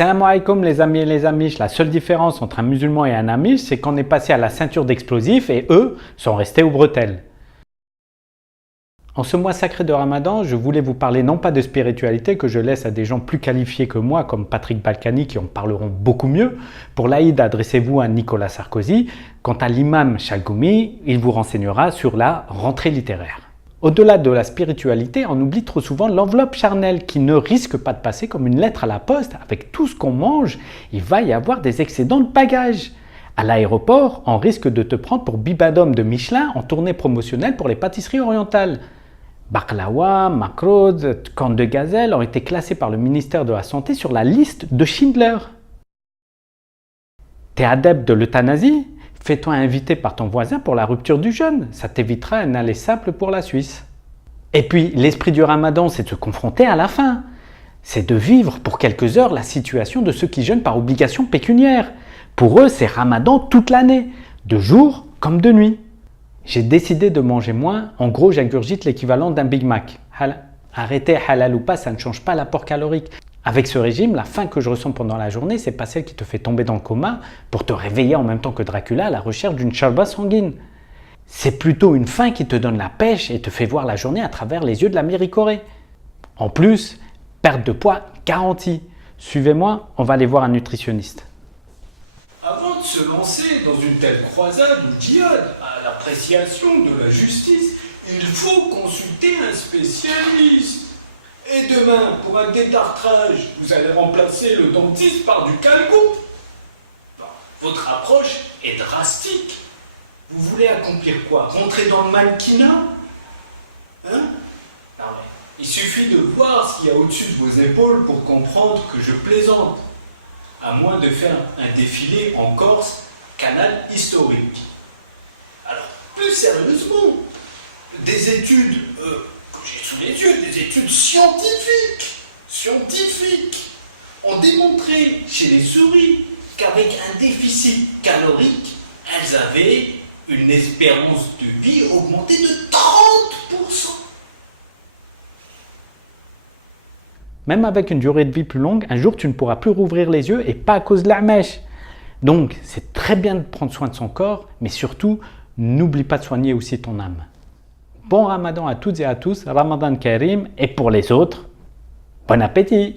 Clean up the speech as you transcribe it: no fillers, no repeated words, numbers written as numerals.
Salam alaikum les amis et les amiches. La seule différence entre un musulman et un amiche, c'est qu'on est passé à la ceinture d'explosifs et eux sont restés aux bretelles. En ce mois sacré de Ramadan, je voulais vous parler non pas de spiritualité que je laisse à des gens plus qualifiés que moi comme Patrick Balkany qui en parleront beaucoup mieux. Pour l'Aïd, adressez-vous à Nicolas Sarkozy. Quant à l'imam Chalgoumi, il vous renseignera sur la rentrée littéraire. Au-delà de la spiritualité, on oublie trop souvent l'enveloppe charnelle qui ne risque pas de passer comme une lettre à la poste. Avec tout ce qu'on mange, il va y avoir des excédents de bagages. À l'aéroport, on risque de te prendre pour bibadome de Michelin en tournée promotionnelle pour les pâtisseries orientales. Baklawa, Makrod, cornes de gazelle ont été classés par le ministère de la Santé sur la liste de Schindler. T'es adepte de l'euthanasie? Fais-toi inviter par ton voisin pour la rupture du jeûne, ça t'évitera un aller simple pour la Suisse. Et puis, l'esprit du Ramadan, c'est de se confronter à la faim. C'est de vivre pour quelques heures la situation de ceux qui jeûnent par obligation pécuniaire. Pour eux, c'est Ramadan toute l'année, de jour comme de nuit. J'ai décidé de manger moins, en gros j'ingurgite l'équivalent d'un Big Mac. Arrêter halal ou pas, ça ne change pas l'apport calorique. Avec ce régime, la faim que je ressens pendant la journée, c'est pas celle qui te fait tomber dans le coma pour te réveiller en même temps que Dracula à la recherche d'une chalba sanguine. C'est plutôt une faim qui te donne la pêche et te fait voir la journée à travers les yeux de la miricorée. En plus, perte de poids garantie. Suivez-moi, on va aller voir un nutritionniste. Avant de se lancer dans une telle croisade ou djihad à l'appréciation de la justice, il faut consulter un spécialiste. Et demain, pour un détartrage, vous allez remplacer le dentiste par du calgon. Votre approche est drastique. Vous voulez accomplir quoi? Rentrer dans le mannequinat? Il suffit de voir ce qu'il y a au-dessus de vos épaules pour comprendre que je plaisante. À moins de faire un défilé en Corse, canal historique. Alors, plus sérieusement, des études que j'ai sous les yeux, des études scientifiques, ont démontré chez les souris qu'avec un déficit calorique, elles avaient une espérance de vie augmentée de 30%. Même avec une durée de vie plus longue, un jour tu ne pourras plus rouvrir les yeux et pas à cause de la mèche. Donc c'est très bien de prendre soin de son corps, mais surtout, n'oublie pas de soigner aussi ton âme. Bon Ramadan à toutes et à tous, Ramadan Karim, et pour les autres, bon appétit!